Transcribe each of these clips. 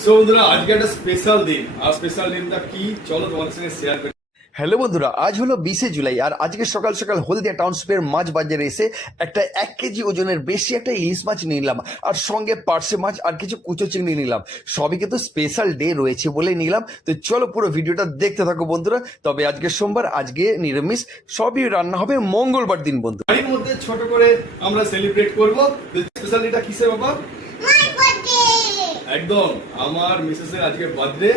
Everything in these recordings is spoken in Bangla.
সো বন্ধুরা আজকে একটা স্পেশাল দিন, আর স্পেশাল দিনটা কি চলো তোমাদের সঙ্গে শেয়ার করি। হ্যালো বন্ধুরা, আজ হলো 20শে জুলাই আর আজকে সকাল সকাল হলদিয়া টাউনশিপের মাছ বাজারে এসে একটা 1 কেজি ওজনের বেশি একটা ইলিশ মাছ নিলাম, আর সঙ্গে পার্শে মাছ আর কিছু কুচো চিংড়ি নিলাম। সবই কিন্তু স্পেশাল ডে রয়েছে বলে নিলাম। তো চলো পুরো ভিডিওটা দেখতে থাকো বন্ধুরা। তবে আজকে সোমবার, আজকে নিরামিষ, সবই রান্না হবে মঙ্গলবার দিন বন্ধু। বাড়ির মধ্যে ছোট করে আমরা সেলিব্রেট করব। স্পেশাল ডেটা কিসে বাবা? একদম আমার মিসেসের আজকে বার্থডে।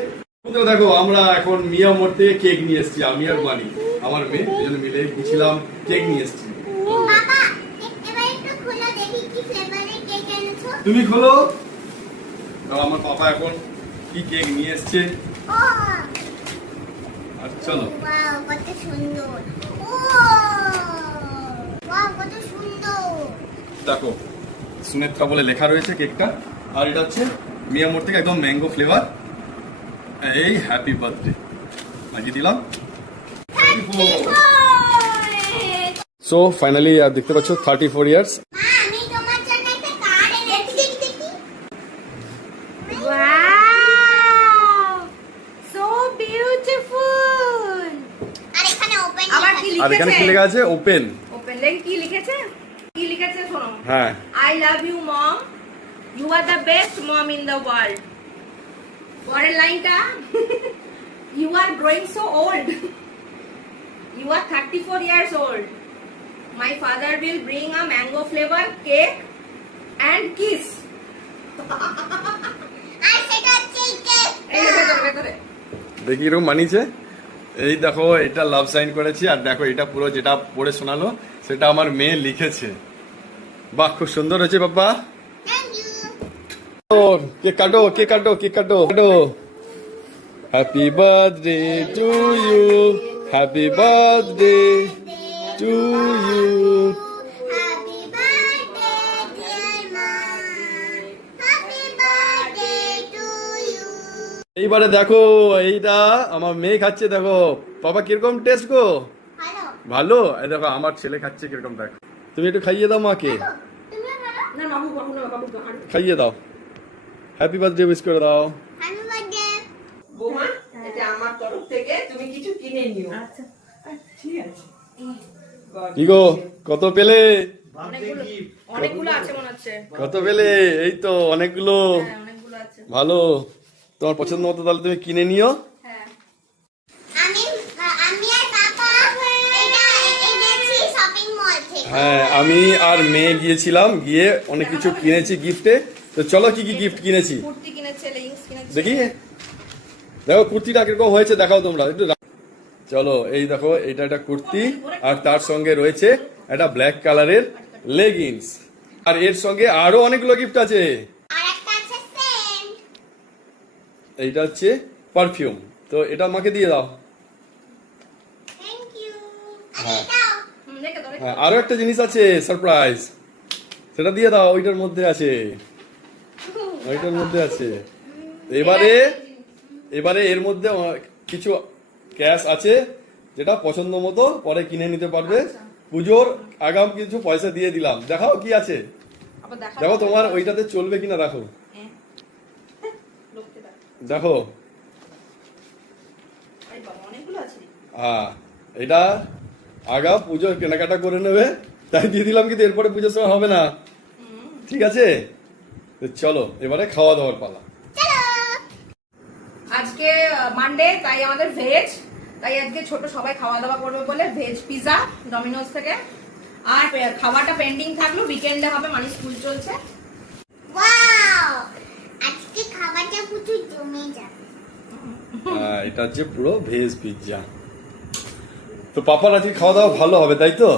দেখো আমরা এখন মিয়া মোড় থেকে কেক নিয়ে এসেছি, আমি আর বানি আমার মেয়ে দুজনে মিলে গেছিলাম, কেক নিয়ে এসেছি। তুমি খোলো। আমার পাপা এখন কি কেক নিয়ে এসছে। চলো। দেখো সুনেত্রা বলে লেখা রয়েছে কেকটা, আর এটা হচ্ছে মিয়া মোড় থেকে একদম ম্যাঙ্গো ফ্লেভার। এই হ্যাপি বার্থডে লাগিয়ে দিলাম। সো ফাইনালি দেখতে পাচ্ছ 34 ইয়ার্স। আর এখানে কি লেখা আছে? ওপেন। ওপেন লেখে কি লিখেছে? কি লিখেছে শোনো। হ্যাঁ, I love you mom, you are the best mom in the world. পরের লাইনটা you are growing so old, you are 34 years old. My father will bring a mango flavor cake and kiss. দেখি এরকম মানিছে। এই দেখো এটা লাভ সাইন করেছি, আর দেখো এটা পুরো যেটা পড়ে শোনালো সেটা আমার মেয়ে লিখেছে। বাহ, খুব সুন্দর হয়েছে বাবা। কেক কাটো, কেক কাটো, কেক কাটো। Happy birthday to you, happy birthday to you. এইবারে দেখো এইটা আমার মেয়ে খাচ্ছে, দেখো বাবা কিরকম টেস্ট গো। ভালো। এই দেখো আমার ছেলে খাচ্ছে কিরকম, দেখো তুমি একটু খাইয়ে দাও মাকে, খাইয়ে দাও, হ্যাপি বার্থডে উইশ করে দাও। বৌমা, এটা আমার তরফ থেকে তুমি কিছু কিনে নিও। আচ্ছা ঠিক আছে। কি গো কত পেলে? অনেকগুলো আছে মনে হচ্ছে। কত পেলে? এই তো অনেকগুলো। হ্যাঁ, অনেকগুলো আছে। ভালো, তোমার পছন্দ মতো তাহলে তুমি কিনে নিও। হ্যাঁ, হ্যাঁ আমি আর মেয়ে গিয়েছিলাম, গিয়ে অনেক কিছু কিনেছি গিফটে। তো চলো কি কি গিফট কিনেছি কুর্তি কিনেছে, লেগিংস কিনেছে। দেখি। দেখো কুর্তিটা কিরকম হয়েছে দেখাও তোমরা একটু। চলো এই দেখো এটা একটা কুর্তি, আর তার সঙ্গে রয়েছে একটা ব্ল্যাক কালারের লেগিংস, আর এর সঙ্গে আরো অনেকগুলো গিফট আছে। এইটা হচ্ছে পারফিউম, তো এটা মাকে দিয়ে দাও। হ্যাঁ হ্যাঁ, আরো একটা জিনিস আছে সারপ্রাইজ, সেটা দিয়ে দাও। ওইটার মধ্যে আছে, ওইটার মধ্যে আছে। এবারে এর মধ্যে কিছু ক্যাশ আছে, যেটা পছন্দ মতো পরে কিনে নিতে পারবে। পুজোর আগাম কিছু পয়সা দিয়ে দিলাম। দেখাও কি আছে, দেখো তোমার ওইটাতে চলবে কিনা। রাখো, দেখো। হ্যাঁ, এটা আগা পুজোর কেনাকাটা করে নেবে, তাই দিয়ে দিলাম, কিন্তু এরপরে পুজোর সময় হবে না। ঠিক আছে, চলো এবারে খাওয়া দাওয়ার পালা। আজকে মানডে, তাই আমাদের ভেজ, তাই আজকে ছোট সবাই খাওয়া দাওয়া করবে বলে ভেজ পিজা ডমিনোজ থেকে। আর খাওয়াটা পেন্ডিং থাকলো, উইকেন্ডে হবে, মানে স্কুল চলছে। আজকে খাবারটা প্রচুর জমে যাবে। এটা হচ্ছে পুরো ভেজ পিৎজা। তো পাপার আজকে খাওয়া দাওয়া ভালো হবে, তাই তো?